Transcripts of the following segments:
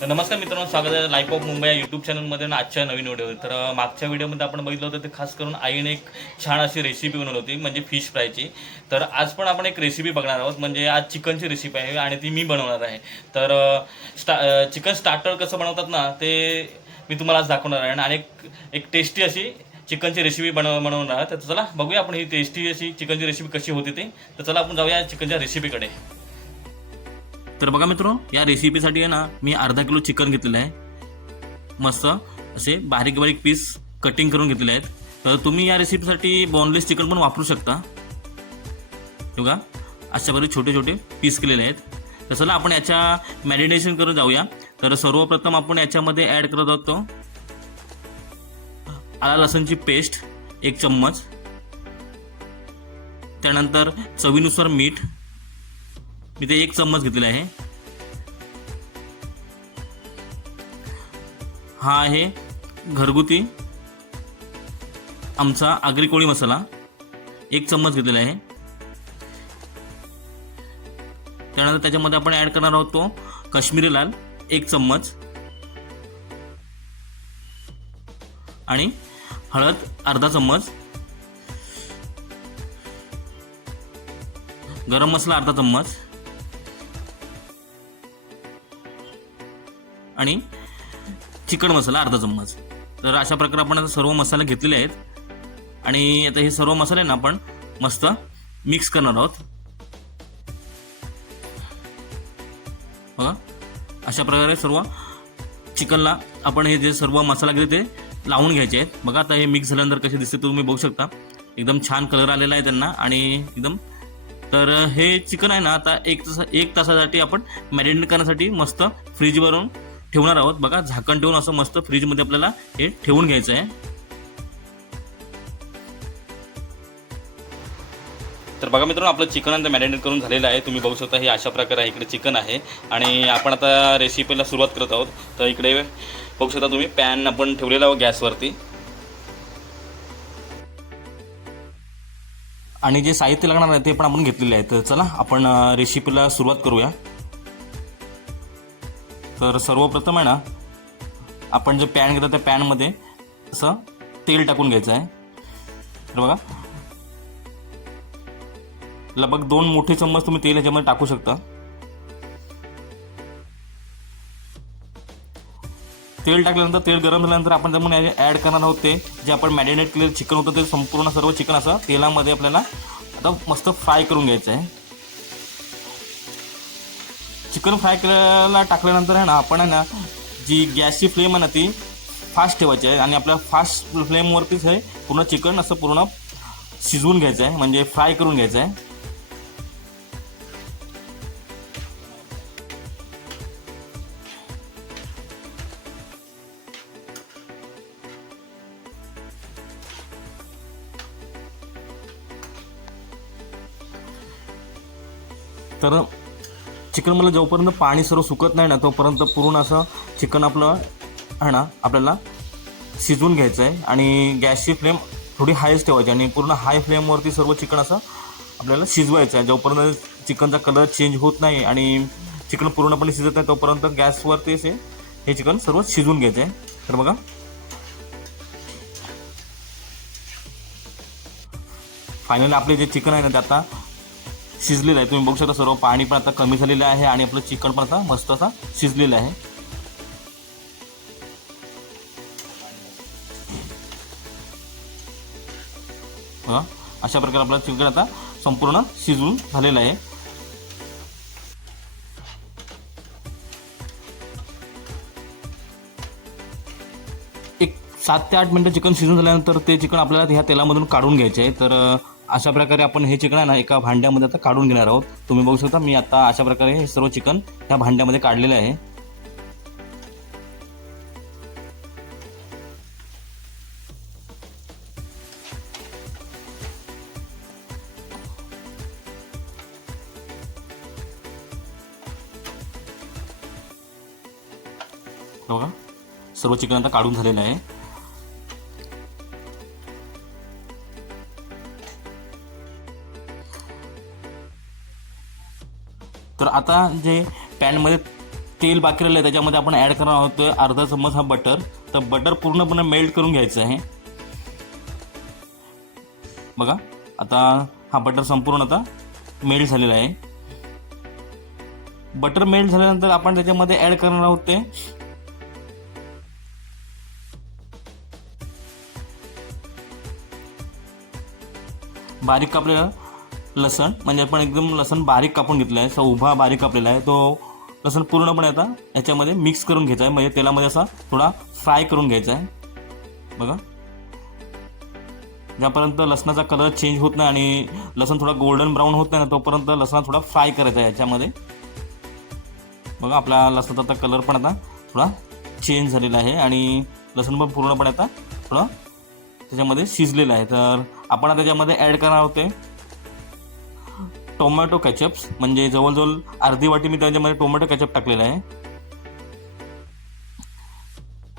तर नमस्कार मित्रांनो स्वागत आहे लाईफ ऑफ मुंबई या यूट्यूब चॅनलमध्ये ना आजच्या नवीन व्हिडिओ तर मागच्या व्हिडिओमध्ये आपण बघितलं होतं ते खास करून आईने एक छान अशी रेसिपी बनवली होती म्हणजे फिश फ्रायची तर आज पण आपण एक रेसिपी बघणार आहोत म्हणजे आज चिकनची रेसिपी आहे आणि ती मी बनवणार आहे. तर स्टा चिकन स्टार्टर कसं बनवतात ना ते मी तुम्हाला आज दाखवणार आहे. आणि एक एक टेस्टी अशी चिकनची रेसिपी बनव बनवणार तर चला बघूया आपण ही टेस्टी अशी चिकनची रेसिपी कशी होती ते. तर चला आपण जाऊया चिकनच्या रेसिपीकडे तर बघा मित्रो या रेसिपीसाठी आहे ना मी अर्धा किलो चिकन घेतलेलं आहे. मस्त असे बारीक बारीक पीस कटिंग करून घेतलेले आहेत. तर तुम्ही या रेसिपीसाठी बॉनलेस चिकन पण वापरू शकता. बघा अशा बरेच छोटे छोटे पीस केलेले आहेत. तर चला आपण याच्या मॅरिनेशन करून जाऊया. तर सर्वप्रथम आपण याच्यामध्ये ॲड करत आहोत आला लसणची पेस्ट एक चम्मच. त्यानंतर चवीनुसार मीठ. मी ते एक चम्मच घेतलेला आहे. हा आहे घरगुती आमचा आगरी कोळी मसाला. एक चम्मच घेतलेला आहे. त्यानंतर त्याच्यामध्ये आपण ॲड करणार आहोत तो काश्मीरी लाल एक चम्मच. आणि हळद अर्धा चम्मच. गरम मसाला अर्धा चम्मच. आणि चिकन मसाला अर्धा चम्मच. तर अशा प्रकारे आपण आता सर्व मसाले घेतलेले आहेत. आणि आता हे सर्व मसाले ना आपण मस्त मिक्स करणार आहोत. बघा अशा प्रकारे सर्व चिकनला आपण हे जे सर्व मसाला घेते ते लावून घ्यायचे आहेत. बघा आता हे मिक्स झाल्यानंतर कसे दिसते तुम्ही बघू शकता. एकदम छान कलर आलेला आहे त्यांना आणि एकदम तर हे चिकन आहे ना आता एक तासा एक तासासाठी आपण मॅरिनेट करण्यासाठी मस्त फ्रीजवरून ठेवणार आहोत. बघा झाकण ठेवून असं मस्त फ्रीजमध्ये आपल्याला हे ठेवून घ्यायचं आहे. तर बघा मित्रांनो आपलं चिकन आता मॅरिनेट करून झालेलं आहे. तुम्ही बघू शकता हे अशा प्रकारे आहे इकडे चिकन आहे. आणि आपण आता रेसिपीला सुरुवात करत आहोत. तर इकडे बघू शकता तुम्ही पॅन आपण ठेवलेला आहोत गॅसवरती. आणि जे साहित्य लागणार आहे ते पण आपण घेतलेले आहे. तर चला आपण रेसिपीला सुरुवात करूया. तर सर्वप्रथम आहे ना आपण जे पॅन घेतो त्या पॅनमध्ये असं तेल टाकून घ्यायचं आहे. तर बघा. लगभग दोन मोठे चम्मच तुम्ही तेल ह्याच्यामध्ये टाकू शकता. तेल टाकल्यानंतर तेल गरम झाल्यानंतर आपण त्यामध्ये ॲड करणार आहोत ते जे आपण मॅरिनेट केलेलं चिकन होतं ते संपूर्ण सर्व चिकन असं तेलामध्ये आपल्याला आता मस्त फ्राय करून घ्यायचं आहे. चिकन फ्राय करायला टाकल्यानंतर आहे ना आपण आहे ना जी गॅसची फ्लेम आहे ना ती फास्ट ठेवायची आहे आणि आपल्या फास्ट फ्लेमवरतीच हे पूर्ण चिकन असं पूर्ण शिजवून घ्यायचं आहे म्हणजे फ्राय करून घ्यायचं आहे. तर चिकन मला जोपर्यंत पाणी सर्व सुकत नाही ना तोपर्यंत पूर्ण असं चिकन आपलं आहे ना आपल्याला शिजवून घ्यायचं आहे आणि गॅसची फ्लेम थोडी हायच ठेवायची आणि पूर्ण हाय फ्लेमवरती सर्व चिकन असं आपल्याला शिजवायचं आहे जोपर्यंत चिकनचा कलर चेंज होत नाही आणि चिकन पूर्णपणे शिजत नाही तोपर्यंत गॅसवरती असे हे चिकन सर्व शिजवून घ्यायचं आहे तर बघा. फायनली आपले जे चिकन आहे ना ते आता शिजलेलं आहे. तुम्ही बघू शकता सर्व पाणी पण आता कमी झालेलं आहे आणि आपलं चिकन पण आता मस्त असा शिजलेलं आहे. अशा प्रकारे आपलं चिकन आता संपूर्ण शिजून झालेलं आहे. एक सात ते आठ मिनटं चिकन शिजून झाल्यानंतर ते चिकन आपल्याला ह्या तेलामधून काढून घ्यायचे आहे. तर अशा प्रकारे आपण हे चिकन आहे ना एका भांड्यामध्ये आता काढून घेणार आहोत. तुम्ही बघू शकता मी आता अशा प्रकारे हे सर्व चिकन ह्या भांड्यामध्ये काढलेले आहे. बघा सर्व चिकन आता काढून झालेलं आहे. तर आता जे पॅनमध्ये तेल बाकी राहिलं आहे त्याच्यामध्ये आपण ॲड करणार आहोत अर्धा चम्मच हा बटर तर बटर पूर्णपणे मेल्ट करून घ्यायचं आहे. बघा आता हा बटर संपूर्ण आता मेल्ट झालेला आहे. बटर मेल्ट झाल्यानंतर आपण त्याच्यामध्ये ॲड करणार आहोत ते. बारीक कापलेला लसण म्हणजे आपण एकदम लसण बारीक कापून घेतलं आहे असा उभा बारीक कापलेला आहे तो लसण पूर्णपणे आता याच्यामध्ये मिक्स करून घ्यायचा आहे म्हणजे तेलामध्ये असा थोडा फ्राय करून घ्यायचा आहे बघा. ज्यापर्यंत लसणाचा कलर चेंज होत नाही आणि लसण थोडा गोल्डन ब्राऊन होत नाही ना तोपर्यंत लसणा थोडा फ्राय करायचा आहे याच्यामध्ये. बघा आपला लसणाचा आता कलर पण आता थोडा चेंज झालेला आहे आणि लसण पण पूर्णपणे आता थोडं त्याच्यामध्ये शिजलेलं आहे. तर आपण त्याच्यामध्ये ॲड करणार होते टोमॅटो कॅचअप्स म्हणजे जवळजवळ अर्धी वाटी मी त्याच्यामध्ये टोमॅटो कॅचअप टाकलेला आहे.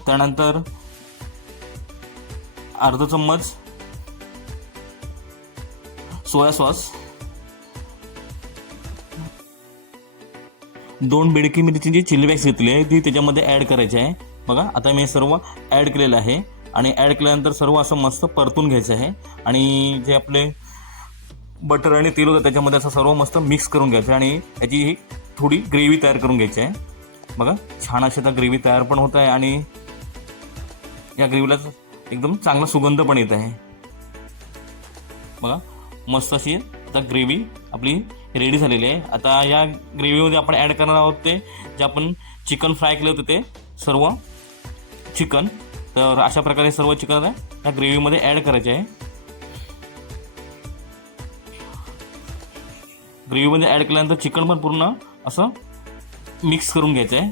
त्यानंतर अर्धा चम्मच सोया सॉस दोन बेडकी मिरचीची चिली बॅग्स घेतली आहे ती त्याच्यामध्ये ॲड करायची आहे. बघा आता मी सर्व ॲड केलेलं आहे आणि ॲड केल्यानंतर सर्व असं मस्त परतून घ्यायचं आहे. आणि जे आपले बटर आणि तेल होतं त्याच्यामध्ये असं सर्व मस्त मिक्स करून घ्यायचं आणि याची ही थोडी ग्रेव्ही तयार करून घ्यायची आहे. बघा छान अशी आता ग्रेव्ही तयार पण होत आहे आणि या ग्रेव्हीला एकदम चांगला सुगंध पण येत आहे. बघा मस्त अशी आता ग्रेव्ही आपली रेडी झालेली आहे. आता या ग्रेव्हीमध्ये आपण ॲड करणार आहोत ते जे आपण चिकन फ्राय केले होते ते सर्व चिकन तर अशा प्रकारे सर्व चिकन आता या ग्रेव्हीमध्ये ॲड करायचे आहे. ग्रेव्हीमध्ये ॲड केल्यानंतर चिकन पण पूर्ण असं मिक्स करून घ्यायचं आहे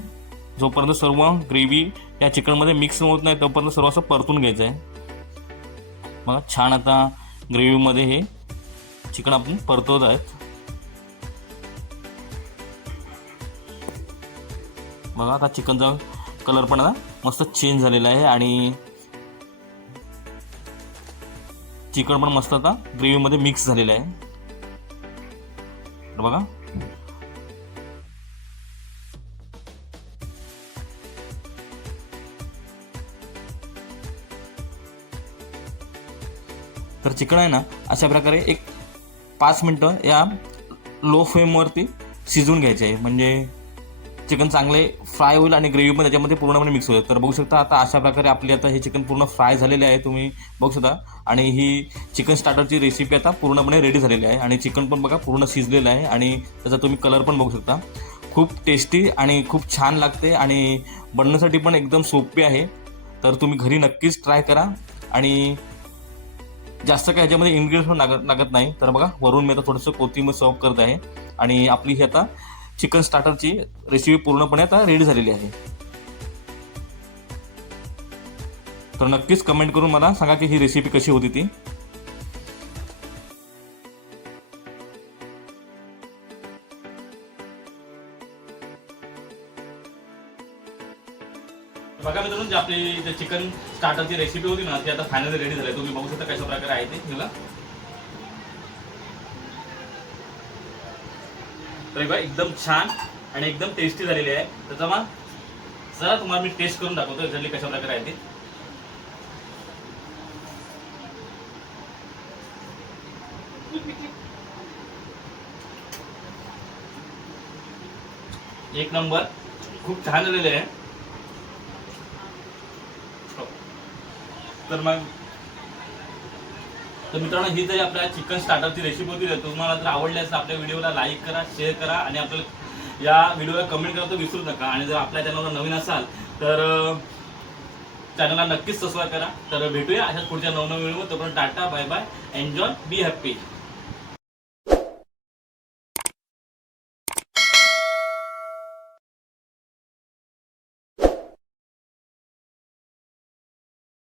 जोपर्यंत सर्व ग्रेव्ही या चिकनमध्ये मिक्स होत नाही तोपर्यंत सर्व असं परतून घ्यायचं आहे बघा छान आता ग्रेव्हीमध्ये हे चिकन आपण परतवत आहेत. बघा आता चिकनचा कलर पण आता मस्त चेंज झालेला आहे आणि चिकन पण मस्त आता ग्रेव्हीमध्ये मिक्स झालेलं आहे. बघा तर चिकन आहे ना अशा प्रकारे एक पाच मिनटं या लो फ्लेमवरती शिजवून घ्यायचे आहे. म्हणजे चिकन चांगले फ्राय होईल आणि ग्रेव्ही पण त्याच्यामध्ये पूर्णपणे मिक्स होईल. तर बघू शकता आता अशा प्रकारे आपली आता हे चिकन पूर्ण फ्राय झालेले आहे तुम्ही बघू शकता. आणि ही चिकन स्टार्टरची रेसिपी आता पूर्णपणे रेडी झालेली आहे. आणि चिकन पण बघा पूर्ण शिजलेलं आहे आणि त्याचा तुम्ही कलर पण बघू शकता. खूप टेस्टी आणि खूप छान लागते आणि बनण्यासाठी पण एकदम सोपी आहे. तर तुम्ही घरी नक्कीच ट्राय करा. आणि जास्त काय ह्याच्यामध्ये इन्ग्रेडियंट पण लागत लागत नाही. तर बघा वरून मी आता थोडंसं कोथिंबीर सर्व करत आहे. आणि आपली ही आता चिकन स्टार्टरची रेसिपी पूर्णपणे आता रेडी झालेली आहे. तर नक्कीच कमेंट करून मला सांगा की ही रेसिपी कशी होती ती. बघा मित्रांनो आपली जे चिकन स्टार्टरची रेसिपी होती ना ती आता फायनली रेडी झाली तुम्ही बघू शकता कशा प्रकारे आहे ते. तर बघा एकदम छान आणि एकदम टेस्टी झालेली आहे. त्याचा मग चला तुम्हाला मी टेस्ट करून दाखवतो एक्झॅक्टली कशा प्रकारे आहे ते. एक नंबर खूप छान झालेले आहे. हो. तर मग तर मित्रांनो ही जरी आपल्या चिकन स्टार्टरची रेसिपी होती तुम्हाला जर आवडली असेल आपल्या व्हिडिओला लाईक करा शेअर करा आणि आपल्या या व्हिडिओला कमेंट करा तर विसरू नका. आणि जर आपल्या चॅनलवर नवीन असाल तर चॅनलला नक्कीच सबस्क्राईब करा. तर भेटूया अशाच पुढच्या नवनवीन व्हिडिओ तोपर्यंत tata bye bye enjoy be happy